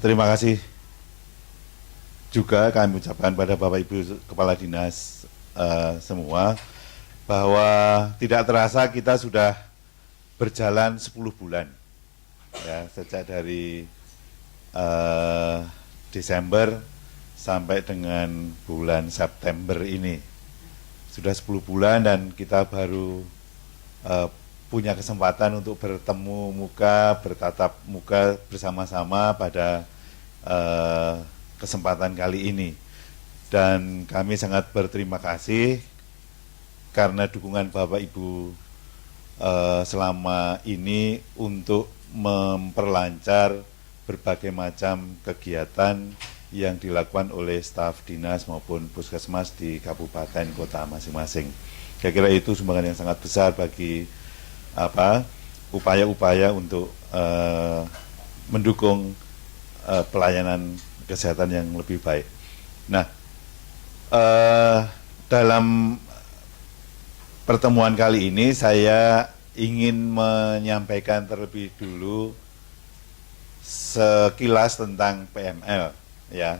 Terima kasih juga kami ucapkan pada Bapak Ibu Kepala Dinas semua bahwa tidak terasa kita sudah berjalan 10 bulan ya, sejak dari Desember sampai dengan bulan September ini. Sudah 10 bulan dan kita baru punya kesempatan untuk bertemu muka, bertatap muka bersama-sama pada kesempatan kali ini. Dan kami sangat berterima kasih karena dukungan Bapak Ibu selama ini untuk memperlancar berbagai macam kegiatan yang dilakukan oleh staf dinas maupun puskesmas di kabupaten kota masing-masing. Saya kira itu sumbangan yang sangat besar bagi upaya-upaya untuk mendukung pelayanan kesehatan yang lebih baik. Nah, dalam pertemuan kali ini saya ingin menyampaikan terlebih dulu sekilas tentang PML. Ya,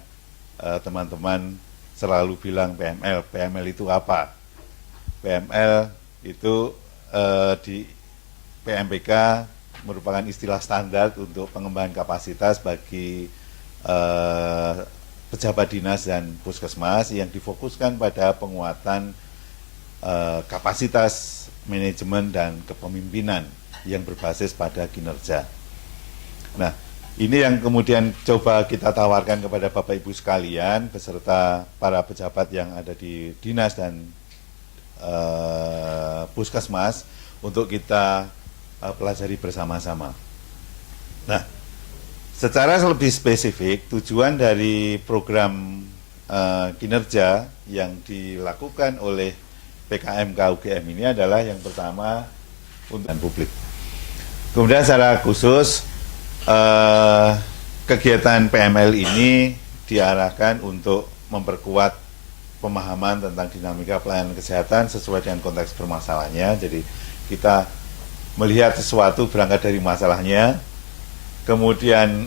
teman-teman selalu bilang PML. PML itu apa? PML itu di PMPK merupakan istilah standar untuk pengembangan kapasitas bagi pejabat dinas dan puskesmas yang difokuskan pada penguatan kapasitas manajemen dan kepemimpinan yang berbasis pada kinerja. Nah, ini yang kemudian coba kita tawarkan kepada Bapak Ibu sekalian beserta para pejabat yang ada di dinas dan puskesmas untuk kita pelajari bersama-sama. Nah, secara lebih spesifik, tujuan dari program kinerja yang dilakukan oleh PKMK UGM ini adalah yang pertama untuk publik. Kemudian secara khusus kegiatan PML ini diarahkan untuk memperkuat pemahaman tentang dinamika pelayanan kesehatan sesuai dengan konteks permasalahannya. Jadi kita melihat sesuatu berangkat dari masalahnya, kemudian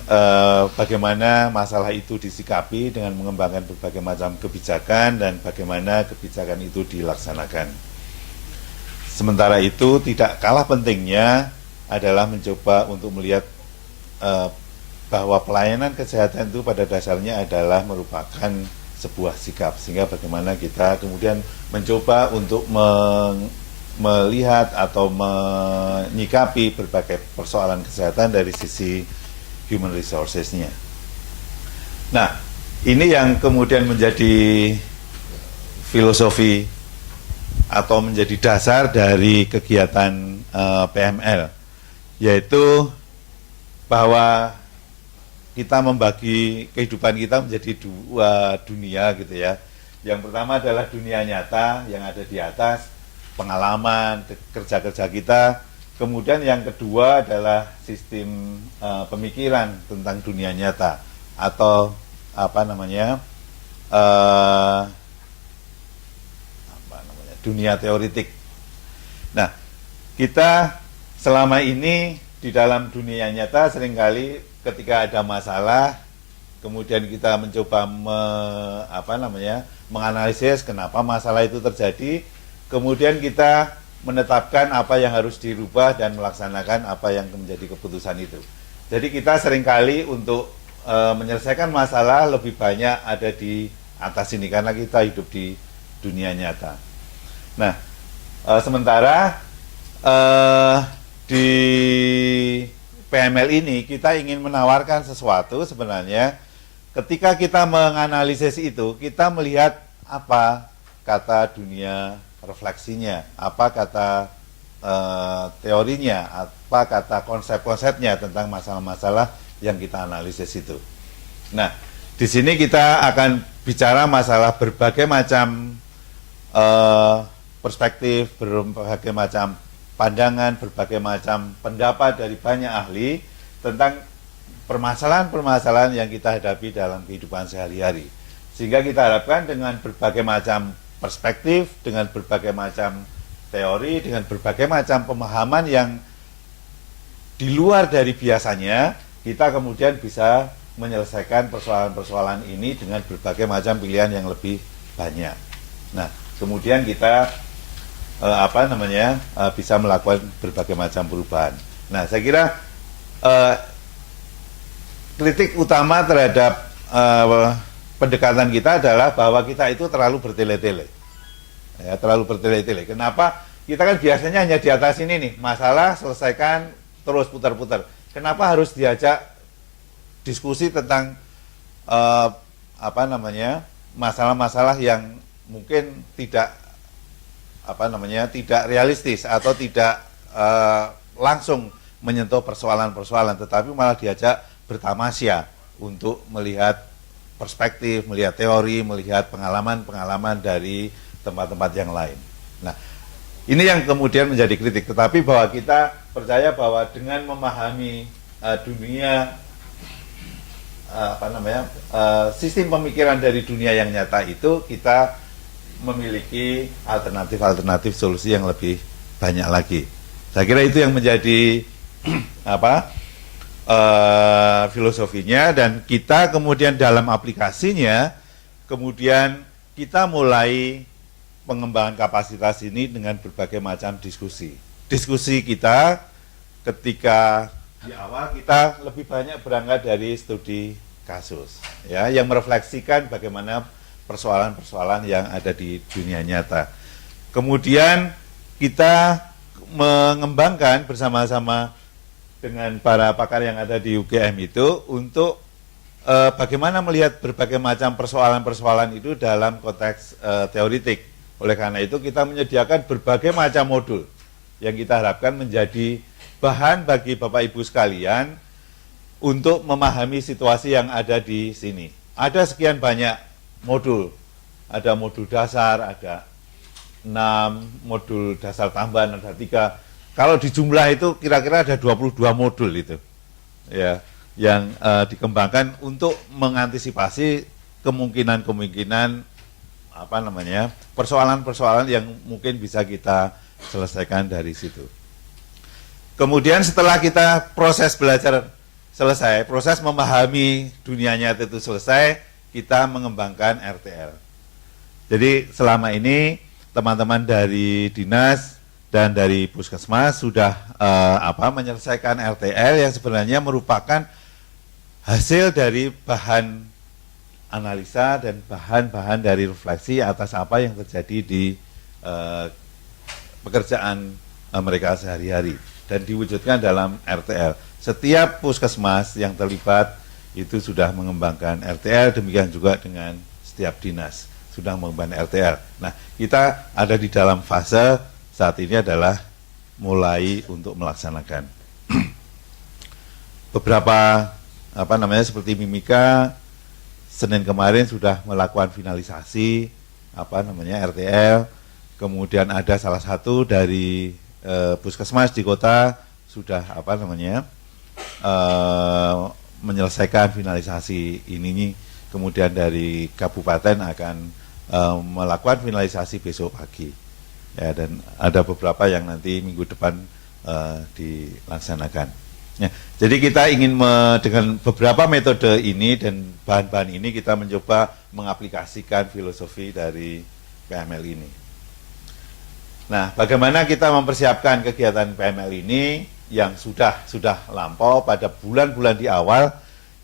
bagaimana masalah itu disikapi dengan mengembangkan berbagai macam kebijakan dan bagaimana kebijakan itu dilaksanakan. Sementara itu tidak kalah pentingnya adalah mencoba untuk melihat bahwa pelayanan kesehatan itu pada dasarnya adalah merupakan sebuah sikap, sehingga bagaimana kita kemudian mencoba untuk melihat atau menyikapi berbagai persoalan kesehatan dari sisi human resources-nya. Nah, ini yang kemudian menjadi filosofi atau menjadi dasar dari kegiatan PML, yaitu bahwa kita membagi kehidupan kita menjadi dua dunia gitu ya. Yang pertama adalah dunia nyata yang ada di atas, pengalaman, kerja-kerja kita. Kemudian yang kedua adalah sistem pemikiran tentang dunia nyata atau dunia teoritik. Nah, kita selama ini di dalam dunia nyata seringkali ketika ada masalah, kemudian kita mencoba menganalisis kenapa masalah itu terjadi, kemudian kita menetapkan apa yang harus dirubah dan melaksanakan apa yang menjadi keputusan itu. Jadi kita seringkali untuk menyelesaikan masalah lebih banyak ada di atas ini karena kita hidup di dunia nyata. Nah, sementara di PML ini kita ingin menawarkan sesuatu sebenarnya ketika kita menganalisis itu, kita melihat apa kata dunia refleksinya, apa kata teorinya, apa kata konsep-konsepnya tentang masalah-masalah yang kita analisis itu. Nah, di sini kita akan bicara masalah berbagai macam perspektif, berbagai macam pandangan, berbagai macam pendapat dari banyak ahli tentang permasalahan-permasalahan yang kita hadapi dalam kehidupan sehari-hari. Sehingga kita harapkan dengan berbagai macam perspektif, dengan berbagai macam teori, dengan berbagai macam pemahaman yang di luar dari biasanya, kita kemudian bisa menyelesaikan persoalan-persoalan ini dengan berbagai macam pilihan yang lebih banyak. Nah, kemudian kita bisa melakukan berbagai macam perubahan. Nah, saya kira kritik utama terhadap pendekatan kita adalah bahwa kita itu terlalu bertele-tele. Ya, terlalu bertele-tele. Kenapa? Kita kan biasanya hanya di atas ini nih, masalah selesaikan terus putar-putar. Kenapa harus diajak diskusi tentang masalah-masalah yang mungkin tidak tidak realistis atau tidak langsung menyentuh persoalan-persoalan, tetapi malah diajak bertamasya untuk melihat perspektif, melihat teori, melihat pengalaman-pengalaman dari tempat-tempat yang lain. Nah, ini yang kemudian menjadi kritik. Tetapi bahwa kita percaya bahwa dengan memahami dunia sistem pemikiran dari dunia yang nyata itu, kita memiliki alternatif-alternatif solusi yang lebih banyak lagi. Saya kira itu yang menjadi filosofinya, dan kita kemudian dalam aplikasinya kemudian kita mulai pengembangan kapasitas ini dengan berbagai macam diskusi. Diskusi kita ketika di awal kita lebih banyak berangkat dari studi kasus, ya, yang merefleksikan bagaimana persoalan-persoalan yang ada di dunia nyata. Kemudian kita mengembangkan bersama-sama dengan para pakar yang ada di UGM itu untuk bagaimana melihat berbagai macam persoalan-persoalan itu dalam konteks teoritik. Oleh karena itu kita menyediakan berbagai macam modul yang kita harapkan menjadi bahan bagi Bapak Ibu sekalian untuk memahami situasi yang ada di sini. Ada sekian banyak modul, ada modul dasar, ada 6, modul dasar tambahan ada 3. Kalau di jumlah itu kira-kira ada 22 modul itu, ya, yang dikembangkan untuk mengantisipasi kemungkinan-kemungkinan persoalan-persoalan yang mungkin bisa kita selesaikan dari situ. Kemudian setelah kita proses belajar selesai, proses memahami dunia nyata itu selesai, kita mengembangkan RTL. Jadi selama ini teman-teman dari dinas dan dari puskesmas sudah menyelesaikan RTL yang sebenarnya merupakan hasil dari bahan analisa dan bahan-bahan dari refleksi atas apa yang terjadi di pekerjaan mereka sehari-hari dan diwujudkan dalam RTL. Setiap puskesmas yang terlibat itu sudah mengembangkan RTL, demikian juga dengan setiap dinas sudah mengembangkan RTL. Nah, kita ada di dalam fase saat ini adalah mulai untuk melaksanakan. Beberapa seperti Mimika Senin kemarin sudah melakukan finalisasi RTL. Kemudian ada salah satu dari puskesmas di kota sudah menyelesaikan finalisasi ini. Kemudian dari kabupaten akan melakukan finalisasi besok pagi. Ya, dan ada beberapa yang nanti minggu depan dilaksanakan. Ya, jadi kita ingin dengan beberapa metode ini dan bahan-bahan ini kita mencoba mengaplikasikan filosofi dari PML ini. Nah, bagaimana kita mempersiapkan kegiatan PML ini yang sudah lampau pada bulan-bulan di awal,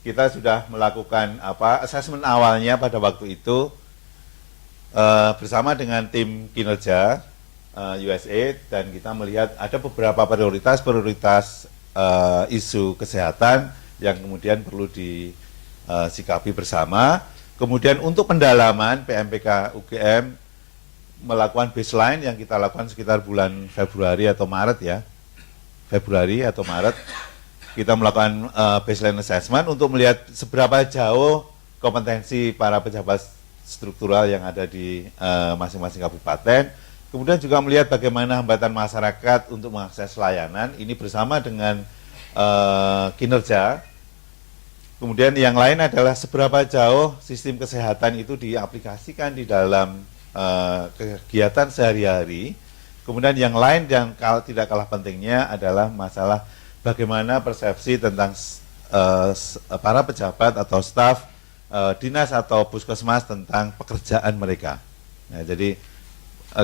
kita sudah melakukan asesmen awalnya pada waktu itu bersama dengan tim kinerja USAID, dan kita melihat ada beberapa prioritas isu kesehatan yang kemudian perlu disikapi bersama. Kemudian untuk pendalaman PMPK UGM melakukan baseline yang kita lakukan sekitar bulan Februari atau Maret, kita melakukan baseline assessment untuk melihat seberapa jauh kompetensi para pejabat struktural yang ada di masing-masing kabupaten. Kemudian juga melihat bagaimana hambatan masyarakat untuk mengakses layanan, ini bersama dengan kinerja. Kemudian yang lain adalah seberapa jauh sistem kesehatan itu diaplikasikan di dalam kegiatan sehari-hari. Kemudian yang lain yang tidak kalah pentingnya adalah masalah bagaimana persepsi tentang para pejabat atau staf dinas atau puskesmas tentang pekerjaan mereka. Nah, jadi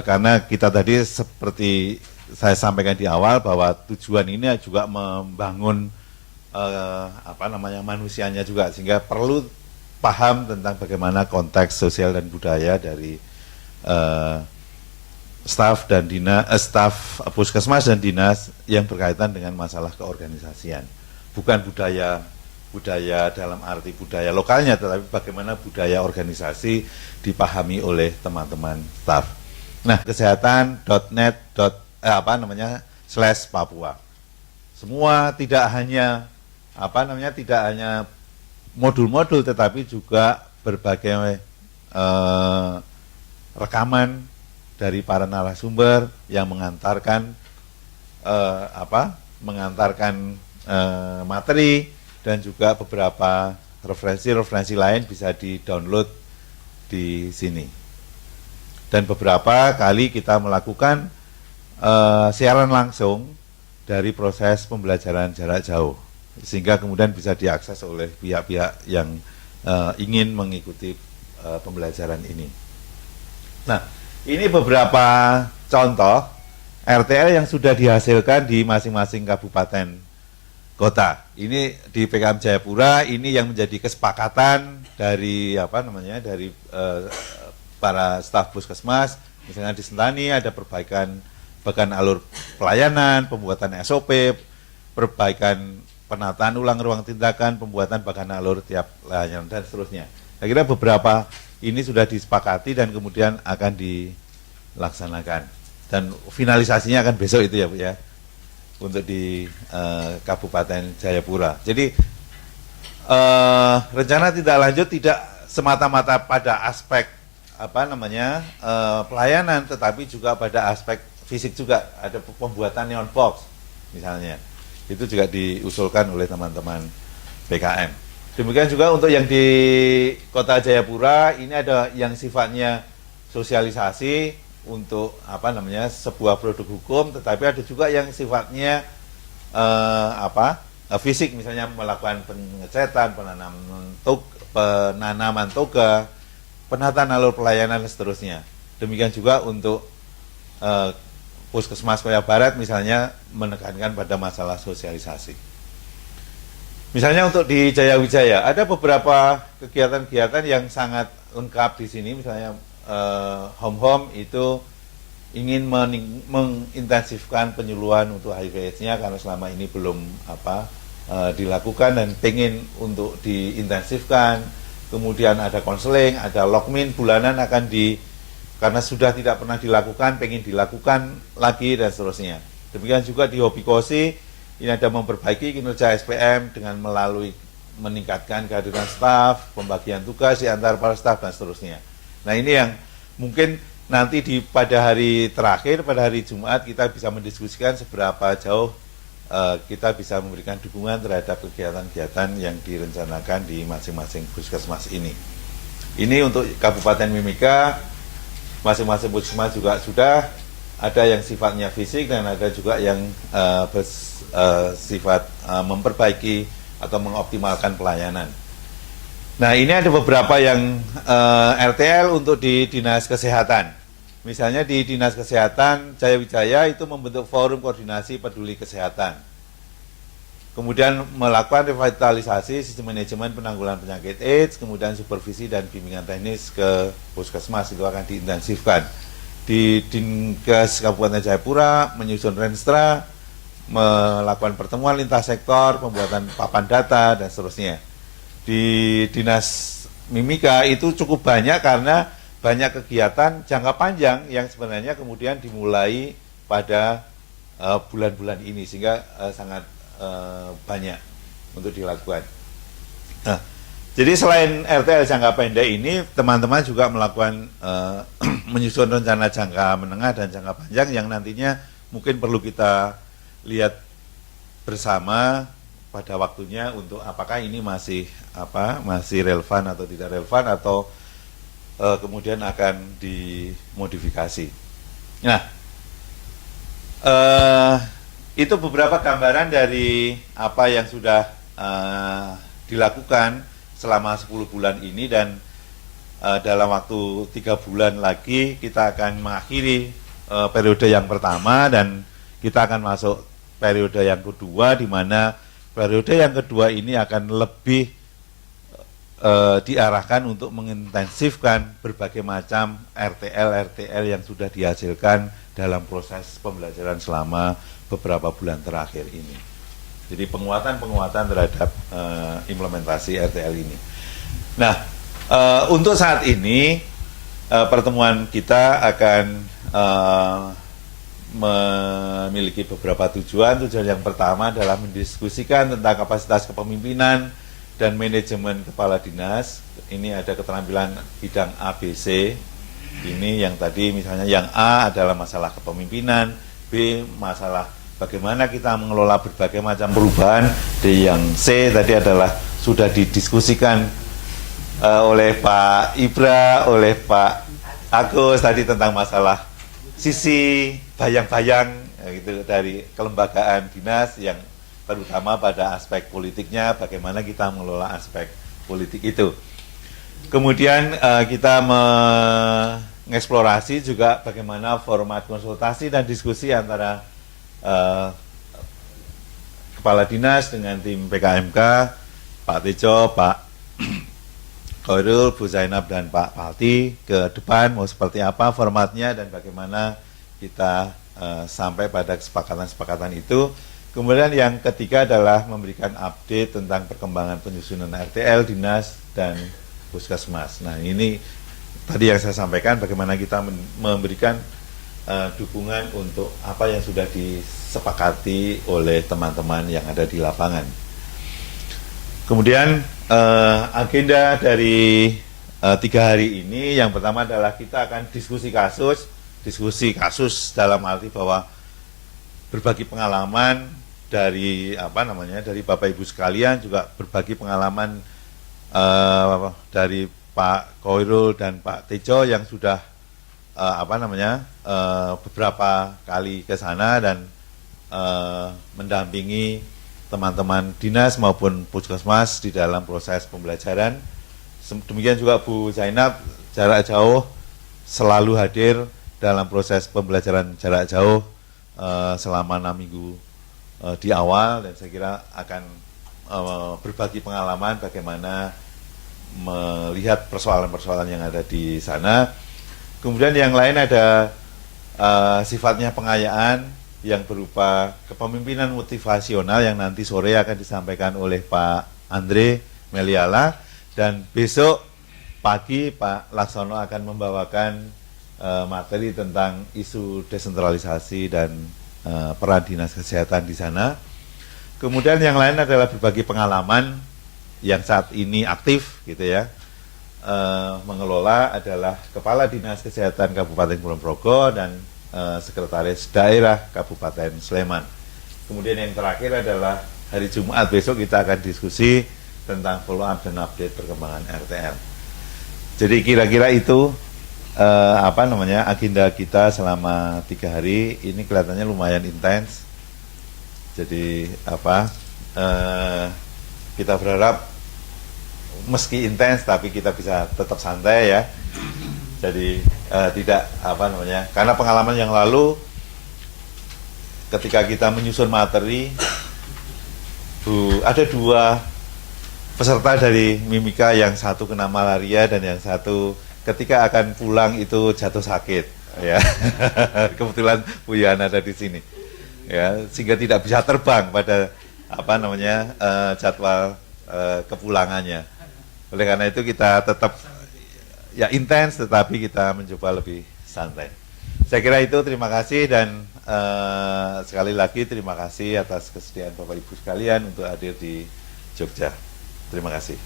karena kita tadi seperti saya sampaikan di awal bahwa tujuan ini juga membangun manusianya juga, sehingga perlu paham tentang bagaimana konteks sosial dan budaya dari staf puskesmas dan dinas yang berkaitan dengan masalah keorganisasian. Bukan budaya dalam arti budaya lokalnya, tetapi bagaimana budaya organisasi dipahami oleh teman-teman staf. Nah, kesehatan.net/Papua. Semua tidak hanya modul-modul, tetapi juga berbagai rekaman dari para narasumber yang mengantarkan materi, dan juga beberapa referensi lain bisa di-download di sini. Dan beberapa kali kita melakukan siaran langsung dari proses pembelajaran jarak jauh, sehingga kemudian bisa diakses oleh pihak-pihak yang ingin mengikuti pembelajaran ini. Nah, ini beberapa contoh RTL yang sudah dihasilkan di masing-masing kabupaten kota. Ini di PKM Jayapura, ini yang menjadi kesepakatan dari para staf puskesmas. Misalnya di Sentani ada perbaikan alur pelayanan, pembuatan SOP, perbaikan penataan ulang ruang tindakan, pembuatan bagan alur tiap layanan, dan seterusnya. Saya kira beberapa ini sudah disepakati dan kemudian akan dilaksanakan. Dan finalisasinya akan besok itu ya Bu ya, untuk di Kabupaten Jayapura. Jadi rencana tindak lanjut tidak semata-mata pada aspek pelayanan, tetapi juga pada aspek fisik juga. Ada pembuatan neon box misalnya, itu juga diusulkan oleh teman-teman PKM. Demikian juga untuk yang di Kota Jayapura, ini ada yang sifatnya sosialisasi untuk sebuah produk hukum, tetapi ada juga yang sifatnya fisik, misalnya melakukan pengecetan, penanaman toga, penataan alur pelayanan dan seterusnya. Demikian juga untuk Puskesmas Koya Barat misalnya menekankan pada masalah sosialisasi. Misalnya untuk di Jayawijaya ada beberapa kegiatan-kegiatan yang sangat lengkap di sini. Misalnya Home itu ingin mengintensifkan penyuluhan untuk HIV/AIDS-nya karena selama ini belum dilakukan dan pengen untuk diintensifkan. Kemudian ada konseling, ada lokmin bulanan karena sudah tidak pernah dilakukan, pengen dilakukan lagi dan seterusnya. Demikian juga di Hobikosi, ini ada memperbaiki kinerja SPM dengan melalui meningkatkan kehadiran staf, pembagian tugas di antar para staf dan seterusnya. Nah, ini yang mungkin nanti pada hari terakhir, pada hari Jumat, kita bisa mendiskusikan seberapa jauh kita bisa memberikan dukungan terhadap kegiatan-kegiatan yang direncanakan di masing-masing puskesmas ini. Ini untuk Kabupaten Mimika, masing-masing puskesmas juga sudah ada yang sifatnya fisik dan ada juga yang bersifat memperbaiki atau mengoptimalkan pelayanan. Nah, ini ada beberapa yang RTL untuk di Dinas Kesehatan. Misalnya di Dinas Kesehatan Jayawijaya itu membentuk forum koordinasi peduli kesehatan. Kemudian melakukan revitalisasi sistem manajemen penanggulangan penyakit AIDS, kemudian supervisi dan bimbingan teknis ke puskesmas itu akan diintensifkan. Di Dinkes Kabupaten Jayapura menyusun renstra, melakukan pertemuan lintas sektor, pembuatan papan data dan seterusnya. Di Dinas Mimika itu cukup banyak karena banyak kegiatan jangka panjang yang sebenarnya kemudian dimulai pada bulan-bulan ini, sehingga sangat banyak untuk dilakukan. Nah, jadi selain RTL jangka pendek ini, teman-teman juga melakukan menyusun rencana jangka menengah dan jangka panjang yang nantinya mungkin perlu kita lihat bersama pada waktunya untuk apakah ini masih relevan atau tidak relevan atau kemudian akan dimodifikasi. Nah, itu beberapa gambaran dari apa yang sudah dilakukan selama 10 bulan ini, dan dalam waktu 3 bulan lagi kita akan mengakhiri periode yang pertama dan kita akan masuk periode yang kedua, di mana periode yang kedua ini akan lebih diarahkan untuk mengintensifkan berbagai macam RTL yang sudah dihasilkan dalam proses pembelajaran selama beberapa bulan terakhir ini. Jadi penguatan terhadap implementasi RTL ini. Nah, untuk saat ini pertemuan kita akan memiliki beberapa tujuan. Tujuan yang pertama adalah mendiskusikan tentang kapasitas kepemimpinan dan manajemen kepala dinas. Ini ada keterampilan bidang ABC. Ini yang tadi misalnya yang A adalah masalah kepemimpinan, B masalah bagaimana kita mengelola berbagai macam perubahan, D yang C tadi adalah sudah didiskusikan oleh Pak Ibra, oleh Pak Agus tadi tentang masalah sisi bayang-bayang gitu dari kelembagaan dinas yang terutama pada aspek politiknya, bagaimana kita mengelola aspek politik itu. Kemudian kita mengeksplorasi juga bagaimana format konsultasi dan diskusi antara kepala dinas dengan tim PKMK, Pak Tejo, Pak Khairul, Bu Zainab, dan Pak Palti ke depan mau seperti apa formatnya dan bagaimana kita sampai pada kesepakatan-kesepakatan itu. Kemudian yang ketiga adalah memberikan update tentang perkembangan penyusunan RTL, dinas, dan puskesmas. Nah ini tadi yang saya sampaikan bagaimana kita memberikan dukungan untuk apa yang sudah disepakati oleh teman-teman yang ada di lapangan. Kemudian agenda dari 3 hari ini, yang pertama adalah kita akan diskusi kasus dalam arti bahwa berbagi pengalaman dari dari Bapak Ibu sekalian, juga berbagi pengalaman dari Pak Khairul dan Pak Tejo yang sudah beberapa kali ke sana dan mendampingi teman-teman dinas maupun puskesmas di dalam proses pembelajaran. Demikian juga Bu Zainab jarak jauh selalu hadir dalam proses pembelajaran jarak jauh selama 6 minggu di awal, dan saya kira akan berbagi pengalaman bagaimana melihat persoalan-persoalan yang ada di sana. Kemudian yang lain ada sifatnya pengayaan yang berupa kepemimpinan motivasional yang nanti sore akan disampaikan oleh Pak Andre Meliala, dan besok pagi Pak Laksono akan membawakan materi tentang isu desentralisasi dan peran dinas kesehatan di sana. Kemudian yang lain adalah berbagi pengalaman yang saat ini aktif gitu ya, mengelola adalah Kepala Dinas Kesehatan Kabupaten Kulon Progo dan Sekretaris Daerah Kabupaten Sleman. Kemudian yang terakhir adalah hari Jumat besok kita akan diskusi tentang follow up dan update perkembangan RTL. Jadi kira-kira itu agenda kita selama 3 hari ini. Kelihatannya lumayan intens. Jadi kita berharap meski intens tapi kita bisa tetap santai ya. Jadi tidak karena pengalaman yang lalu ketika kita menyusun materi, ada 2 peserta dari Mimika, yang satu kena malaria dan yang satu ketika akan pulang itu jatuh sakit ya. Kebetulan Bu Yana ada di sini ya, sehingga tidak bisa terbang pada jadwal kepulangannya. Oleh karena itu kita tetap ya intens, tetapi kita mencoba lebih santai. Saya kira itu, terima kasih, dan sekali lagi terima kasih atas kesediaan Bapak Ibu sekalian untuk hadir di Jogja. Terima kasih.